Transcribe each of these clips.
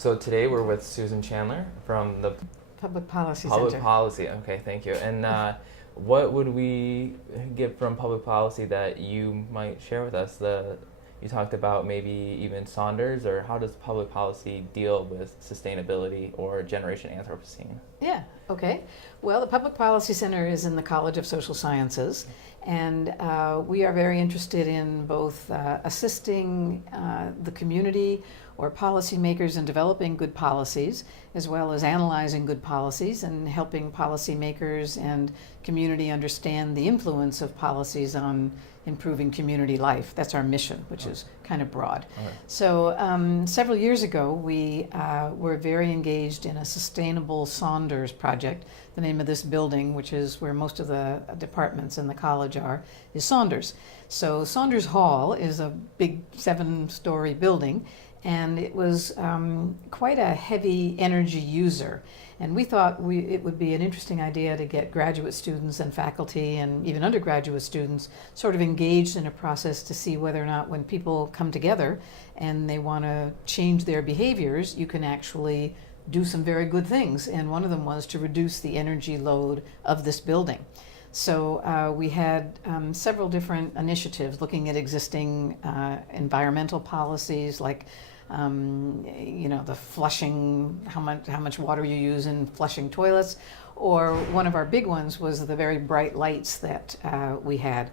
So today we're with Susan Chandler from the Public Policy Public Center. Policy. Okay, thank you. And what would we get from public policy that you might share with us? You talked about maybe even Saunders, or how does public policy deal with sustainability or Generation Anthropocene? Yeah, okay. Well, the Public Policy Center is in the College of Social Sciences, and we are very interested in both assisting the community or policymakers in developing good policies, as well as analyzing good policies and helping policymakers and community understand the influence of policies on improving community life. That's our mission, which is kind of broad. Right. So several years ago, we were very engaged in a sustainable Saunders project. The name of this building, which is where most of the departments in the college are, is Saunders. So Saunders Hall is a big 7-story building, and it was quite a heavy energy user. And we thought it would be an interesting idea to get graduate students and faculty and even undergraduate students sort of engaged in a process to see whether or not when people come together and they want to change their behaviors, you can actually do some very good things. And one of them was to reduce the energy load of this building. So we had several different initiatives looking at existing environmental policies, like the flushing, how much water you use in flushing toilets, or one of our big ones was the very bright lights that we had.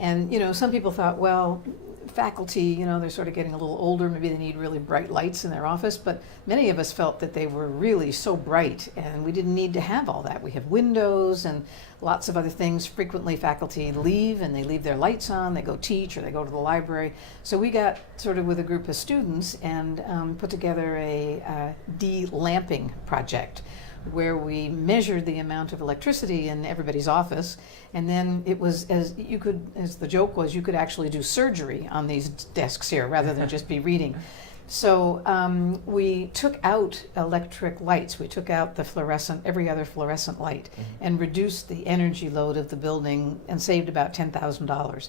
And some people thought, well, faculty, they're sort of getting a little older, maybe they need really bright lights in their office, but many of us felt that they were really so bright and we didn't need to have all that. We have windows and lots of other things. Frequently faculty leave and they leave their lights on, they go teach or they go to the library. So we got sort of with a group of students and put together a de-lamping project, where we measured the amount of electricity in everybody's office, and then it was as the joke was, you could actually do surgery on these desks here rather than just be reading. So we took out electric lights. We took out every other fluorescent light, and reduced the energy load of the building and saved about $10,000.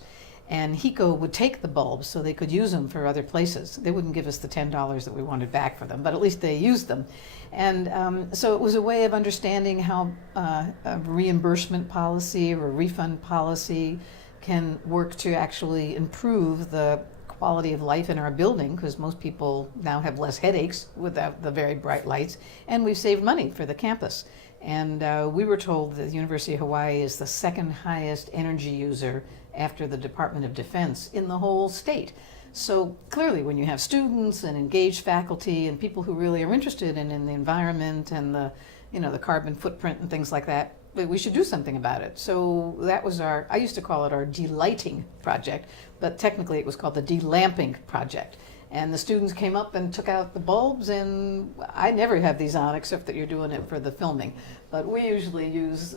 And HECO would take the bulbs so they could use them for other places. They wouldn't give us the $10 that we wanted back for them, but at least they used them. And so it was a way of understanding how a reimbursement policy or a refund policy can work to actually improve the quality of life in our building, because most people now have less headaches without the very bright lights, and we've saved money for the campus. And we were told that the University of Hawaii is the second highest energy user after the Department of Defense in the whole state. So clearly, when you have students and engaged faculty and people who really are interested in the environment and the carbon footprint and things like that, we should do something about it. So that was I used to call it our de-lighting project, but technically it was called the de-lamping project. And the students came up and took out the bulbs, and I never have these on except that you're doing it for the filming. But we usually use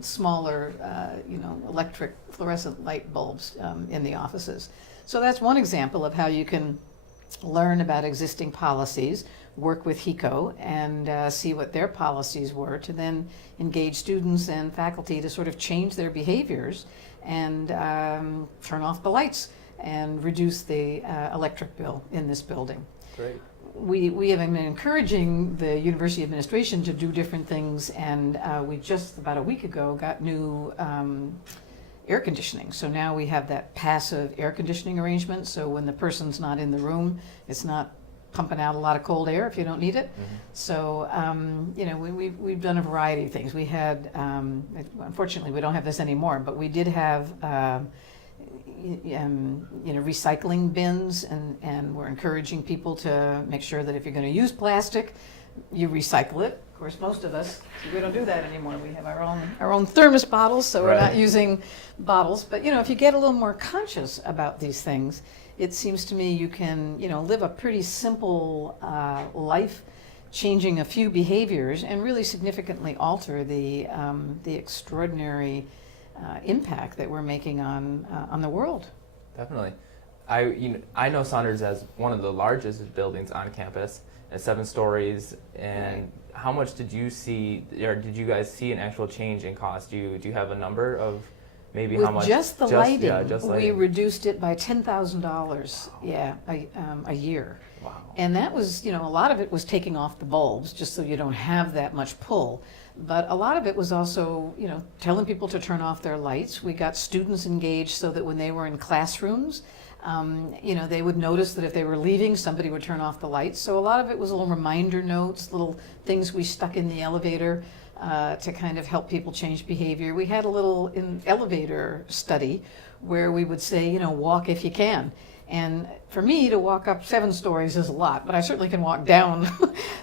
smaller, electric fluorescent light bulbs in the offices. So that's one example of how you can learn about existing policies, work with HECO, and see what their policies were, to then engage students and faculty to sort of change their behaviors and turn off the lights and reduce the electric bill in this building. Great. We have been encouraging the university administration to do different things, and we just about a week ago got new air conditioning. So now we have that passive air conditioning arrangement, so when the person's not in the room, it's not pumping out a lot of cold air if you don't need it. So we've done a variety of things. We had, unfortunately we don't have this anymore, but we did have recycling bins, and we're encouraging people to make sure that if you're going to use plastic, you recycle it. Of course, most of us, we don't do that anymore. We have our own thermos bottles, so we're not using bottles. But if you get a little more conscious about these things, it seems to me you can live a pretty simple life, changing a few behaviors and really significantly alter the extraordinary impact that we're making on the world. Definitely. I know Saunders as one of the largest buildings on campus, at 7 stories. And how much did you see, or did you guys see an actual change in cost? Do you have a number of maybe With how much just the lighting, yeah, just we lighting. reduced it by $10,000, yeah, a year. Wow. And that was, a lot of it was taking off the bulbs, just so you don't have that much pull. But a lot of it was also, telling people to turn off their lights. We got students engaged so that when they were in classrooms, they would notice that if they were leaving, somebody would turn off the lights. So a lot of it was little reminder notes, little things we stuck in the elevator to kind of help people change behavior. We had a little elevator study where we would say, walk if you can. And for me, to walk up 7 stories is a lot, but I certainly can walk down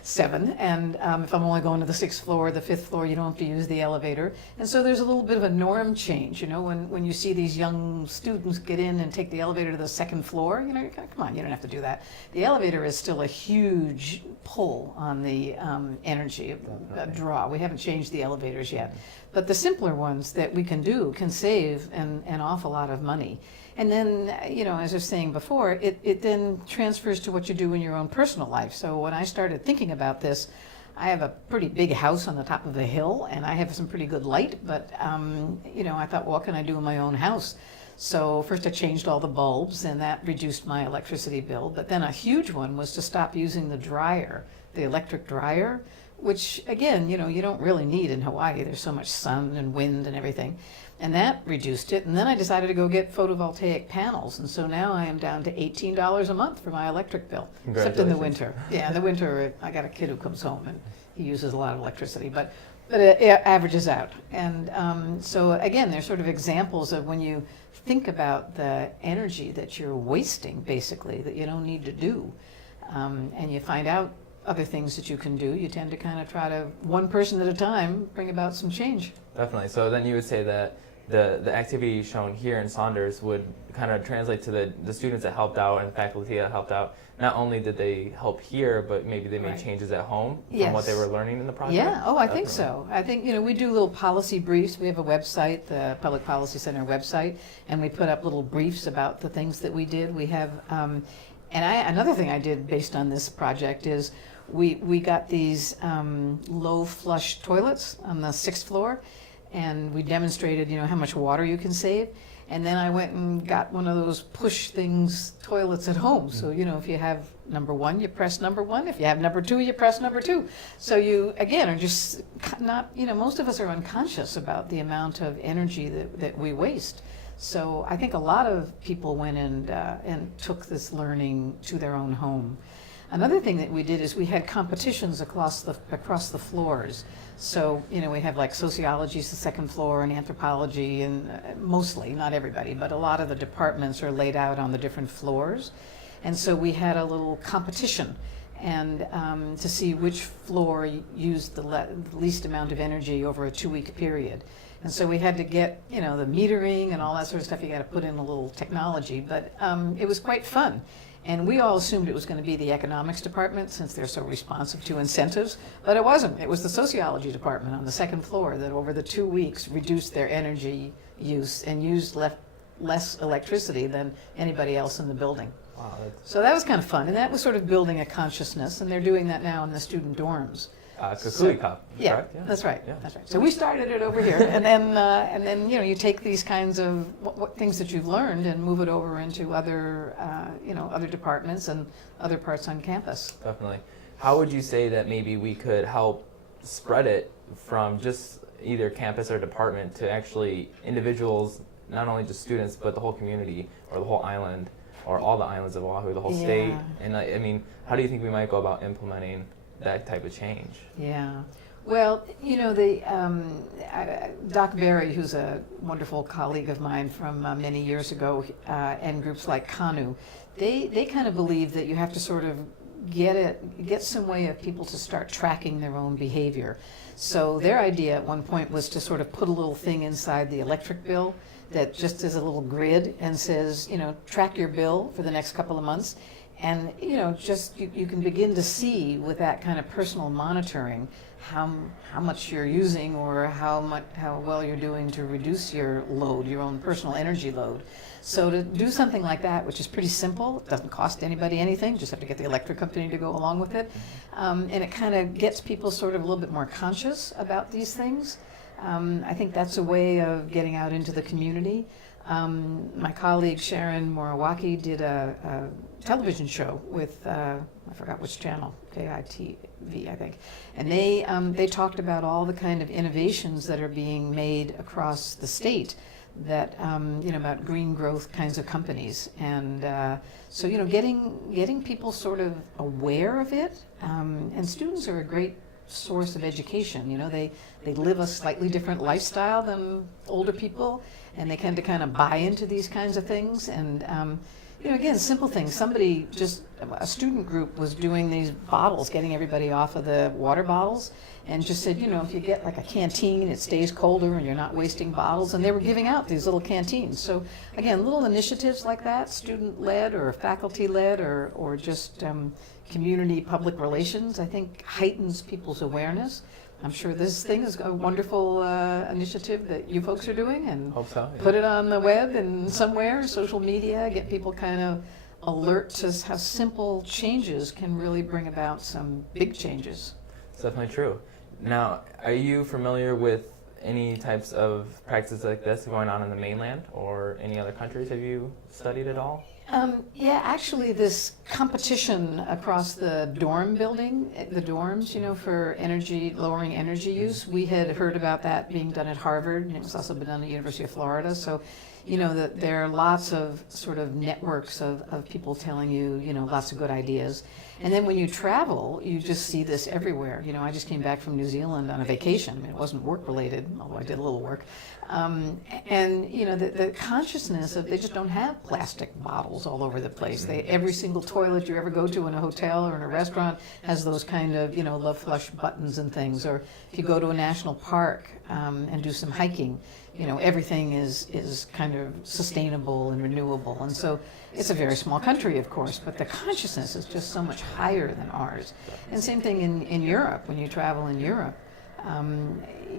7. And if I'm only going to the 6th floor, the 5th floor, you don't have to use the elevator. And so there's a little bit of a norm change, when you see these young students get in and take the elevator to the 2nd floor, you're kind of, come on, you don't have to do that. The elevator is still a huge pull on the energy draw. We haven't changed the elevators yet. But the simpler ones that we can do can save an awful lot of money. And then, as I was saying before, it then transfers to what you do in your own personal life. So when I started thinking about this, I have a pretty big house on the top of a hill, and I have some pretty good light, but, I thought, what can I do in my own house? So first I changed all the bulbs, and that reduced my electricity bill. But then a huge one was to stop using the dryer, the electric dryer, which, again, you don't really need in Hawaii. There's so much sun and wind and everything. And that reduced it. And then I decided to go get photovoltaic panels. And so now I am down to $18 a month for my electric bill, except in the winter. Yeah, in the winter, I got a kid who comes home and he uses a lot of electricity, but it averages out. And so again, there's sort of examples of when you think about the energy that you're wasting, basically, that you don't need to do, and you find out other things that you can do, you tend to kind of try to, one person at a time, bring about some change. Definitely. So then you would say that the activity shown here in Saunders would kind of translate to the students that helped out and faculty that helped out. Not only did they help here, but maybe they made changes at home from what they were learning in the project? Yeah, I think so. I think, we do little policy briefs. We have a website, the Public Policy Center website, and we put up little briefs about the things that we did. We have, another thing I did based on this project is we got these low flush toilets on the 6th floor, and we demonstrated, how much water you can save. And then I went and got one of those push things toilets at home. So, if you have number 1, you press number 1. If you have number 2, you press number 2. So you, again, are just not, most of us are unconscious about the amount of energy that we waste. So I think a lot of people went and took this learning to their own home. Another thing that we did is we had competitions across the floors. So, we have like sociology is the 2nd floor and anthropology, and mostly, not everybody, but a lot of the departments are laid out on the different floors. And so we had a little competition and to see which floor used the least amount of energy over a 2-week period. And so we had to get, the metering and all that sort of stuff. You got to put in a little technology, but it was quite fun. And we all assumed it was going to be the economics department since they're so responsive to incentives, but it wasn't. It was the sociology department on the 2nd floor that over the 2 weeks reduced their energy use and used less electricity than anybody else in the building. Wow, so that was kind of fun, and that was sort of building a consciousness, and they're doing that now in the student dorms. Kukui Cup, yeah, correct? Yeah, that's right. Yeah. That's right. So we started it over here, and then you take these kinds of what things that you've learned and move it over into other other departments and other parts on campus. Definitely. How would you say that maybe we could help spread it from just either campus or department to actually individuals, not only just students, but the whole community or the whole island or all the islands of Oahu, the whole state? And how do you think we might go about implementing that type of change? Yeah. Well, Doc Berry, who's a wonderful colleague of mine from many years ago, and groups like Kanu, they kind of believe that you have to sort of get some way of people to start tracking their own behavior. So their idea at one point was to sort of put a little thing inside the electric bill that just is a little grid and says, track your bill for the next couple of months. And, just you can begin to see with that kind of personal monitoring how much you're using or how well you're doing to reduce your load, your own personal energy load. So to do something like that, which is pretty simple, it doesn't cost anybody anything, just have to get the electric company to go along with it. And it kind of gets people sort of a little bit more conscious about these things. I think that's a way of getting out into the community. My colleague Sharon Morawaki did a television show with, I forgot which channel, KITV, I think. And they talked about all the kind of innovations that are being made across the state that, about green growth kinds of companies. And so, getting people sort of aware of it. And students are a great source of education. They live a slightly different lifestyle than older people, and they tend to kind of buy into these kinds of things. And again, simple things. A student group was doing these bottles, getting everybody off of the water bottles, and just said, if you get like a canteen, it stays colder and you're not wasting bottles. And they were giving out these little canteens. So again, little initiatives like that, student-led or faculty-led or just community public relations, I think heightens people's awareness. I'm sure this thing is a wonderful initiative that you folks are doing, and Hope so, yeah. Put it on the web and somewhere, social media, get people kind of alert to how simple changes can really bring about some big changes. It's definitely true. Now, are you familiar with any types of practices like this going on in the mainland or any other countries? Have you studied at all? Yeah, actually this competition across the dorm building, the dorms, for lowering energy use, we had heard about that being done at Harvard, and it was also been done at the University of Florida. So, that there are lots of sort of networks of people telling you, lots of good ideas. And then when you travel, you just see this everywhere. I just came back from New Zealand on a vacation. I mean, it wasn't work related, although I did a little work. The consciousness of they just don't have plastic bottles all over the place. Every single toilet you ever go to in a hotel or in a restaurant has those kind of, love flush buttons and things. Or if you go to a national park and do some hiking, everything is kind of sustainable and renewable. And so it's a very small country, of course, but the consciousness is just so much higher than ours. And same thing in Europe, when you travel in Europe.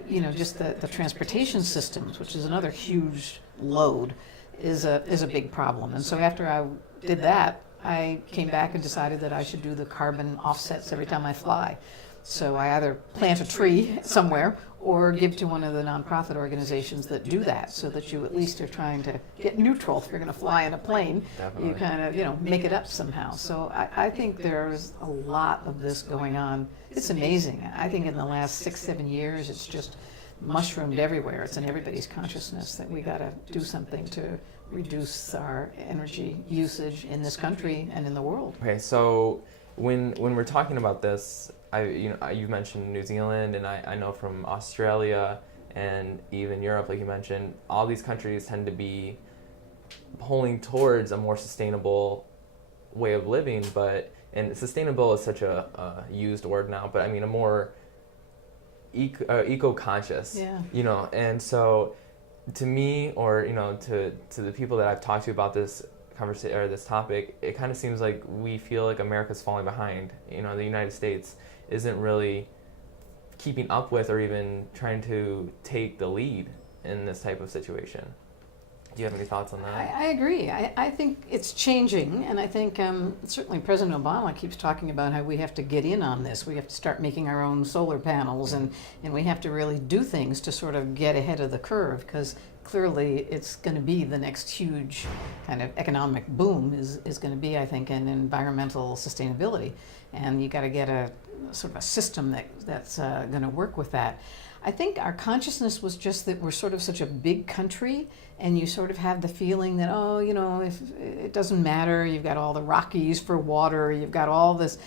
Just the transportation systems, which is another huge load, is a big problem. And so after I did that, I came back and decided that I should do the carbon offsets every time I fly. So I either plant a tree somewhere or give to one of the nonprofit organizations that do that, so that you at least are trying to get neutral. If you're going to fly in a plane, Definitely. You kind of, make it up somehow. So I think there's a lot of this going on. It's amazing. I think in the last 6-7 years, it's just mushroomed everywhere. It's in everybody's consciousness that we got to do something to reduce our energy usage in this country and in the world. Okay, so when we're talking about this, you've mentioned New Zealand, and I know from Australia and even Europe, like you mentioned, all these countries tend to be pulling towards a more sustainable way of living, and sustainable is such a used word now, but I mean a more eco-conscious, Yeah. And so to me, or to the people that I've talked to about this conversation or this topic, it kind of seems like we feel like America's falling behind. The United States isn't really keeping up with or even trying to take the lead in this type of situation. Do you have any thoughts on that? I agree. I think it's changing, and I think certainly President Obama keeps talking about how we have to get in on this. We have to start making our own solar panels, and we have to really do things to sort of get ahead of the curve, because clearly it's going to be the next huge kind of economic boom is going to be, I think, in environmental sustainability. And you got to get a sort of a system that's going to work with that. I think our consciousness was just that we're sort of such a big country, and you sort of have the feeling that, if it doesn't matter, you've got all the Rockies for water, you've got all this,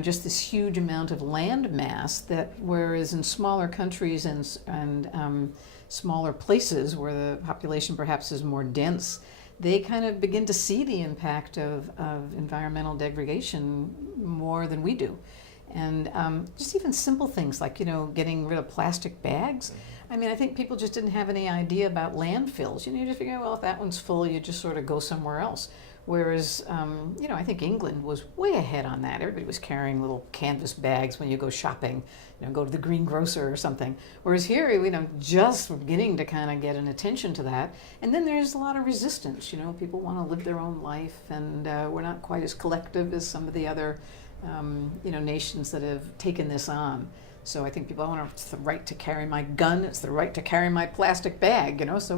just this huge amount of land mass, that whereas in smaller countries and smaller places where the population perhaps is more dense, they kind of begin to see the impact of environmental degradation more than we do. And just even simple things like, getting rid of plastic bags. I mean, I think people just didn't have any idea about landfills. You just figure, well, if that one's full, you just sort of go somewhere else. Whereas, I think England was way ahead on that. Everybody was carrying little canvas bags when you go shopping, go to the greengrocer or something. Whereas here, just we're beginning to kind of get an attention to that. And then there's a lot of resistance. People want to live their own life, and we're not quite as collective as some of the other nations that have taken this on. So I think people, oh, it's the right to carry my gun, it's the right to carry my plastic bag, you know. So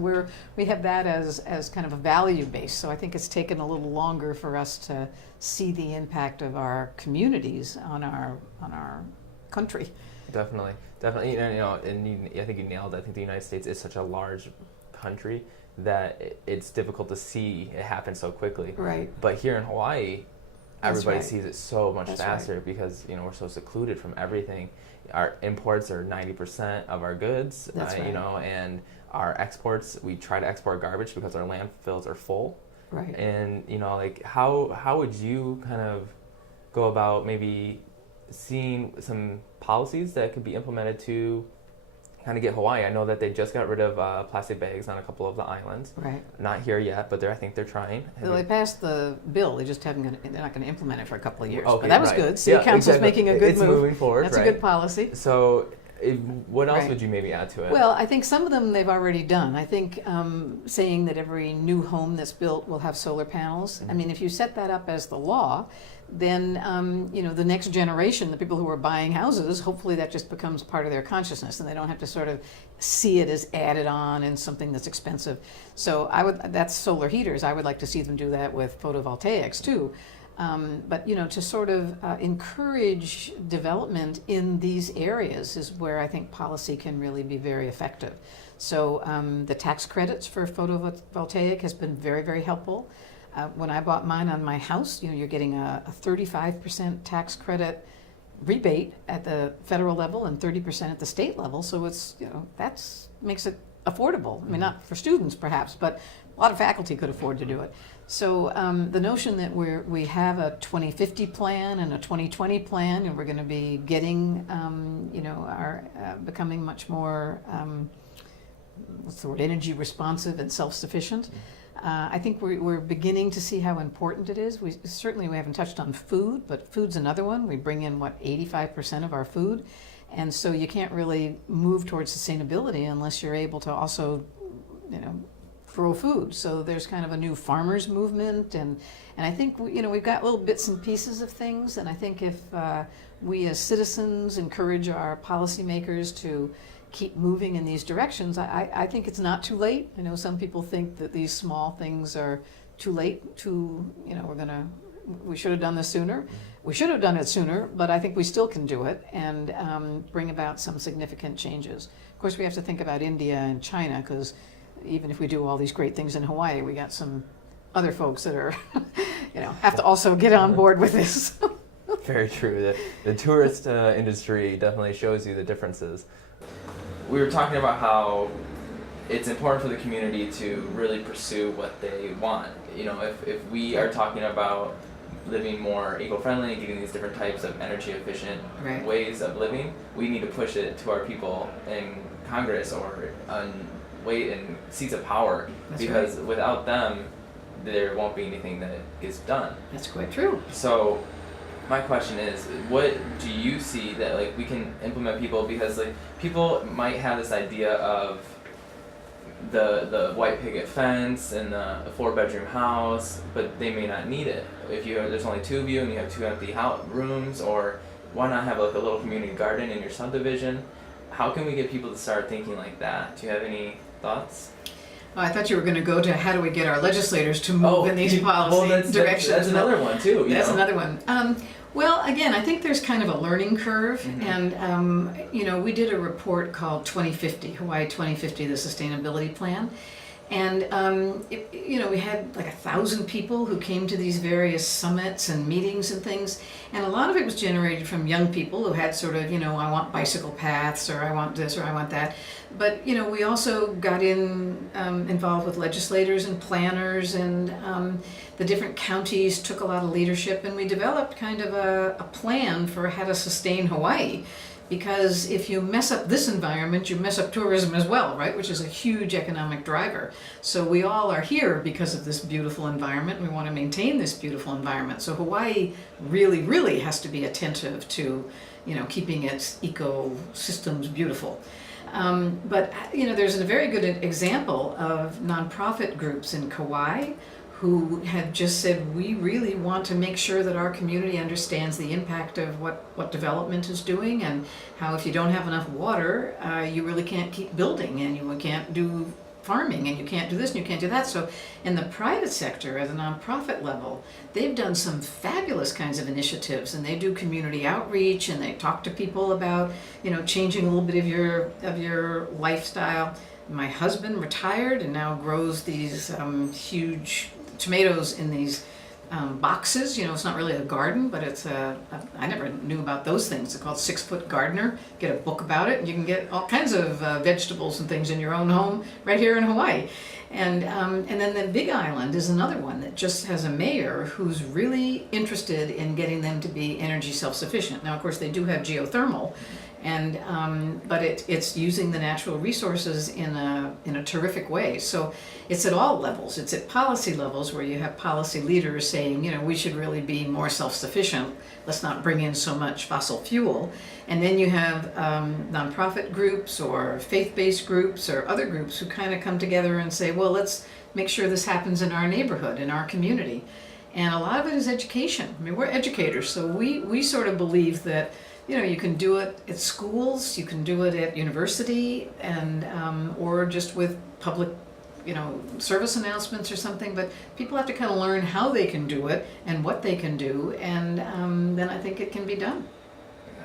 we have that as kind of a value base. So I think it's taken a little longer for us to see the impact of our communities on our country. Definitely. And I think you nailed it. I think the United States is such a large country that it's difficult to see it happen so quickly. Right. But here in Hawaii, everybody right. sees it so much That's faster right. because we're so secluded from everything. Our imports are 90% of our goods, That's right. and our exports, we try to export garbage because our landfills are full. Right. And like how would you kind of go about maybe seeing some policies that could be implemented to kind of get Hawaii? I know that they just got rid of plastic bags on a couple of the islands. Right. Not here yet, but I think they're trying. Well, they passed the bill. They're not going to implement it for a couple of years. Okay, but that was right. good. City Council's exactly. making a good it's move. Moving forward. That's right? a good policy. So, what else Right. would you maybe add to it? Well, I think some of them they've already done. I think saying that every new home that's built will have solar panels. Mm-hmm. I mean, if you set that up as the law, then the next generation, the people who are buying houses, hopefully that just becomes part of their consciousness, and they don't have to sort of see it as added on and something that's expensive. So that's solar heaters. I would like to see them do that with photovoltaics too. But to sort of encourage development in these areas is where I think policy can really be very effective. So the tax credits for photovoltaic has been very, very helpful. When I bought mine on my house, you're getting a 35% tax credit rebate at the federal level and 30% at the state level. So it's that makes it affordable. I mean, not for students perhaps, but a lot of faculty could afford to do it. So the notion that we have a 2050 plan and a 2020 plan, and we're going to be getting, becoming much more, energy responsive and self-sufficient. I think we're beginning to see how important it is. We haven't touched on food, but food's another one. We bring in 85% of our food, and so you can't really move towards sustainability unless you're able to also, grow food. So there's kind of a new farmers movement, and I think we've got little bits and pieces of things. And I think if we as citizens encourage our policymakers to keep moving in these directions, I think it's not too late. I know some people think that these small things are too late. We should have done this sooner. We should have done it sooner, but I think we still can do it and bring about some significant changes. Of course, we have to think about India and China, because even if we do all these great things in Hawaii, we got some other folks that are, have to also get on board with this. Very true. The tourist industry definitely shows you the differences. We were talking about how it's important for the community to really pursue what they want. If we are talking about living more eco-friendly and getting these different types of energy efficient Right. ways of living, we need to push it to our people in Congress or in seats of power. That's because without them, there won't be anything that gets done. That's quite true. So my question is, what do you see that we can implement people, because people might have this idea of the white picket fence and the 4-bedroom house, but they may not need it. If there's only 2 of you and you have 2 empty rooms, or why not have a little community garden in your subdivision? How can we get people to start thinking like that? Do you have any thoughts? Oh, I thought you were going to go to how do we get our legislators to move in these policy directions. That's another one too. That's another one. Well, again, I think there's kind of a learning curve, and we did a report called 2050, Hawaii 2050, the Sustainability Plan, and we had 1,000 people who came to these various summits and meetings and things, and a lot of it was generated from young people who had sort of, I want bicycle paths, or I want this, or I want that. But we also got involved with legislators and planners, and the different counties took a lot of leadership, and we developed kind of a plan for how to sustain Hawaii. Because if you mess up this environment, you mess up tourism as well, right? Which is a huge economic driver. So we all are here because of this beautiful environment. We want to maintain this beautiful environment. So Hawaii really, really has to be attentive to, keeping its ecosystems beautiful. But there's a very good example of nonprofit groups in Kauai who had just said, we really want to make sure that our community understands the impact of what development is doing, and how if you don't have enough water, you really can't keep building, and you can't do farming, and you can't do this and you can't do that. So in the private sector, at a nonprofit level, they've done some fabulous kinds of initiatives, and they do community outreach, and they talk to people about, changing a little bit of your lifestyle. My husband retired and now grows these huge tomatoes in these boxes. It's not really a garden, but it's I never knew about those things. They're called 6 Foot Gardener. Get a book about it, and you can get all kinds of vegetables and things in your own home right here in Hawaii. And then the Big Island is another one that just has a mayor who's really interested in getting them to be energy self-sufficient. Now, of course, they do have geothermal, but it's using the natural resources in a terrific way. So it's at all levels. It's at policy levels, where you have policy leaders saying, we should really be more self-sufficient. Let's not bring in so much fossil fuel. And then you have nonprofit groups or faith-based groups or other groups who kind of come together and say, well, let's make sure this happens in our neighborhood, in our community. And a lot of it is education. I mean, we're educators, so we sort of believe that you can do it at schools, you can do it at university, and or just with public service announcements or something, but people have to kind of learn how they can do it and what they can do, and then I think it can be done.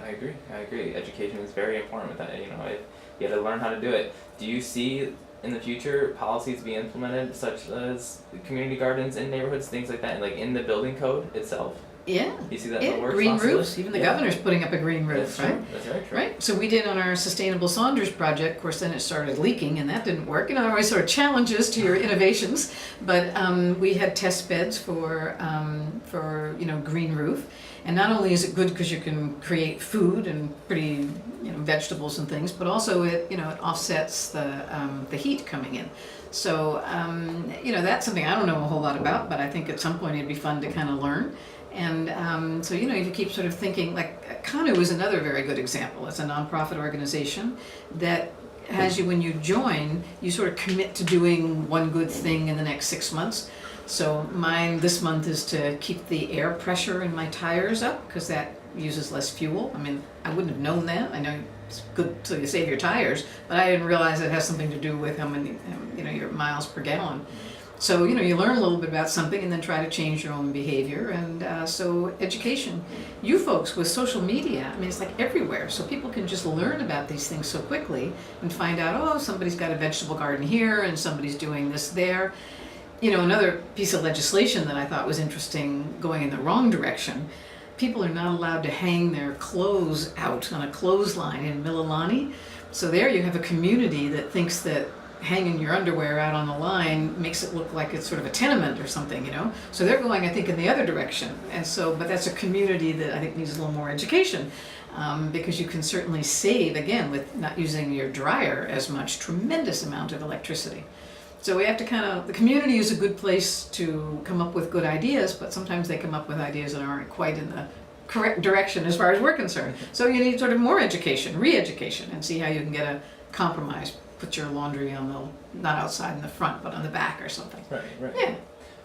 I agree. Education is very important with that. You have to learn how to do it. Do you see in the future policies being implemented, such as community gardens in neighborhoods, things like that, like in the building code itself? Yeah. You see that in the works? Green possibly? roofs. Even the governor's putting up a green roof, That's right? True. That's very true. Right. So we did on our Sustainable Saunders project. Of course, then it started leaking, and that didn't work. There are always sort of challenges to your innovations, but we had test beds for green roof. And not only is it good because you can create food and pretty vegetables and things, but also it offsets the heat coming in. So that's something I don't know a whole lot about, but I think at some point it'd be fun to kind of learn. And so you keep sort of thinking, like Kanu is another very good example. It's a nonprofit organization that has you, when you join, you sort of commit to doing one good thing in the next 6 months. So mine this month is to keep the air pressure in my tires up, because that uses less fuel. I mean, I wouldn't have known that. I know it's good so you save your tires, but I didn't realize it has something to do with how many, your miles per gallon. So, you learn a little bit about something and then try to change your own behavior. And so education, you folks with social media, I mean, it's like everywhere. So people can just learn about these things so quickly and find out, somebody's got a vegetable garden here and somebody's doing this there. Another piece of legislation that I thought was interesting, going in the wrong direction, people are not allowed to hang their clothes out on a clothesline in Mililani. So there you have a community that thinks that hanging your underwear out on the line makes it look like it's sort of a tenement or something, So they're going, I think, in the other direction. And so, but that's a community that I think needs a little more education, because you can certainly save, again, with not using your dryer as much, tremendous amount of electricity. So we have to the community is a good place to come up with good ideas, but sometimes they come up with ideas that aren't quite in the correct direction as far as we're concerned. So you need sort of more education, re-education, and see how you can get a compromise. Put your laundry not outside in the front, but on the back or something. Right. Yeah.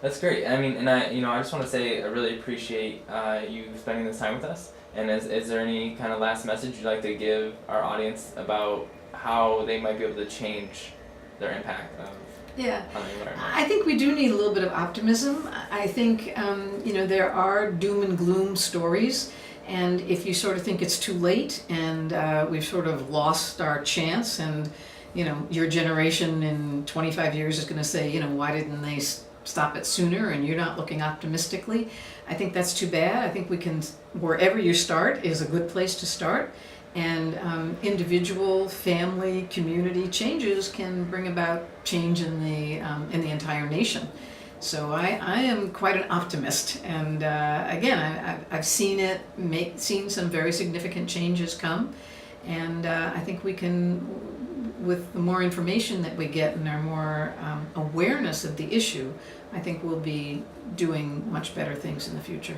That's great. I mean, and I just want to say I really appreciate you spending this time with us. And is there any kind of last message you'd like to give our audience about how they might be able to change their impact on the environment? I think we do need a little bit of optimism. I think there are doom and gloom stories. And if you sort of think it's too late and we've sort of lost our chance, and your generation in 25 years is going to say, why didn't they stop it sooner, and you're not looking optimistically, I think that's too bad. I think we can, wherever you start is a good place to start, and individual, family, community changes can bring about change in the entire nation. So I am quite an optimist, and again, I've seen seen some very significant changes come, and I think we can, with the more information that we get and our more awareness of the issue, I think we'll be doing much better things in the future.